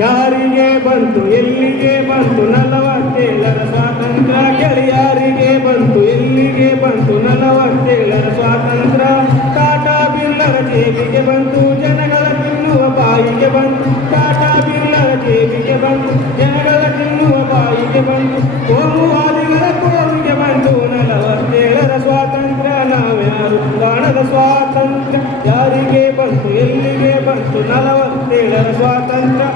ಯಾರಿಗೆ ಬಂತು, ಎಲ್ಲಿಗೆ ಬಂತು? ನಲವತ್ತೇಳರ ಸ್ವಾತಂತ್ರ್ಯ, ಗೆಳೆಯಾರಿಗೆ ಬಂತು, ಎಲ್ಲಿಗೆ ಬಂತು? ನಲವತ್ತೇಳರ ಸ್ವಾತಂತ್ರ್ಯ, ಟಾಟಾ ಬಿಲ್ಲರ ಜೇಬಿಗೆ ಬಂತು, ಜನಗಳ ತಿನ್ನುವ ಬಾಯಿಗೆ ಬಂತು, ಟಾಟಾ ಬಿಲ್ಲರ ಜೇಬಿಗೆ ಬಂತು, ಜನಗಳ ತಿನ್ನುವ ಬಾಯಿಗೆ ಬಂತು, ಕೋಮುವಾದಿಗಳ ಕೋಮಿಗೆ ಬಂತು. ನಲವತ್ತೇಳರ ಸ್ವಾತಂತ್ರ್ಯ, ನಾವ್ಯಾರು ಕಾಣದ ಸ್ವಾತಂತ್ರ್ಯ, ಯಾರಿಗೆ ಬಂತು ನಲವತ್ತೇಳರ ಸ್ವಾತಂತ್ರ್ಯ.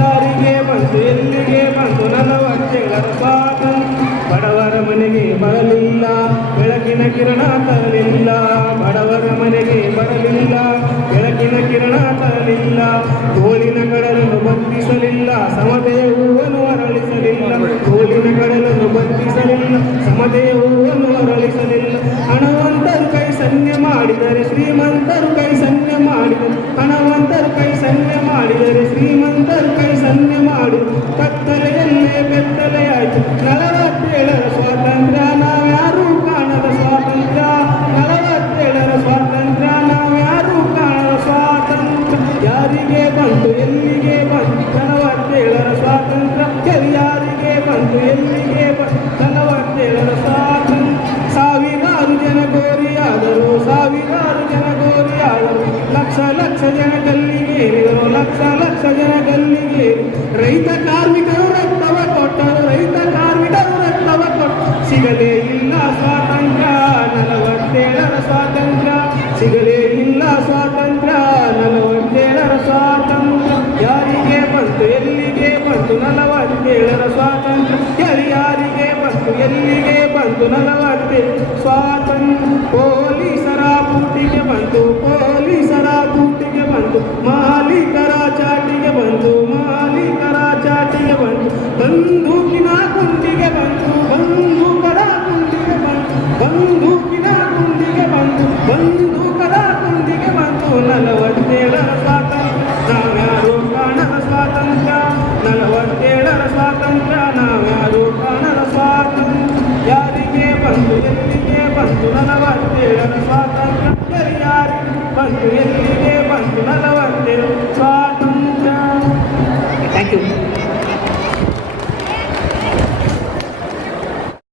ಯಾರಿಗೆ ಬಂತು, ಎಲ್ಲಿಗೆ ಬಂತು, ನಲವತ್ತೇಳರ ಸ್ವಾತಂತ್ರ್ಯ. ಬಡವರ ಮನೆಗೆ ಬರಲಿಲ್ಲ, ಬೆಳಕಿನ ಕಿರಣ ತರಲಿಲ್ಲ. ಬಡವರ ಮನೆಗೆ ಬರಲಿಲ್ಲ, ಬೆಳಕಿನ ಕಿರಣ ತರಲಿಲ್ಲ. ಗೋಲಿನ ಕಡಲನ್ನು ಬಂಧಿಸಲಿಲ್ಲ ಸಮತೆಯ ಹೂವನ್ನು ಅರಳಿಸಲಿಲ್ಲ. ಗೋಲಿನ ಕಡಲನ್ನು ಬಂಧಿಸಲಿಲ್ಲ ಸಮತೆಯ ಹೂವನ್ನು ಅರಳಿಸಲಿಲ್ಲ. ಹಣವಂತರು ಕೈ ಸನ್ನೆ ಮಾಡಿದರೆ ಶ್ರೀಮಂತರು ಕೈ ಲಕ್ಷ ಲಕ್ಷ ಜನ ಗಲ್ಲಿಗೇರಿದರು ಲಕ್ಷ ಲಕ್ಷ ಜನ ಗಲ್ಲಿಗೇರಿ ರೈತ ಕಾರ್ಮಿಕರು ರಕ್ತವ ಕೊಟ್ಟರು. ರೈತ ಕಾರ್ಮಿಕರು ರಕ್ತವ ಕೊಟ್ಟರು ಸಿಗಲೇ ಇಲ್ಲ ಸ್ವಾತಂತ್ರ್ಯ. ನಲವತ್ತೇಳರ ಸ್ವಾತಂತ್ರ್ಯ. ಸಿಗಲೇ ಇಲ್ಲ ಸ್ವಾತಂತ್ರ್ಯ. ನಲವತ್ತೇಳರ ಸ್ವಾತಂತ್ರ್ಯ. ಯಾರಿಗೆ ಬಂತು, ಎಲ್ಲಿಗೆ ಬಂತು? ನಲವತ್ತೇಳರ ಸ್ವಾತಂತ್ರ್ಯ. ಯಾರಿಗೆ ಬಂತು, ಎಲ್ಲಿಗೆ ಬಂತು? ನಲವತ್ತೇಳು ಸ್ವಾತಂತ್ರ್ಯ. భక్తులను వర్తేరను స్వాతంత్రం జరిగారు భక్తులు ఎత్తిగే భక్తులను వర్తేరు స్వాతంత్రం థ్యాంక్ యూ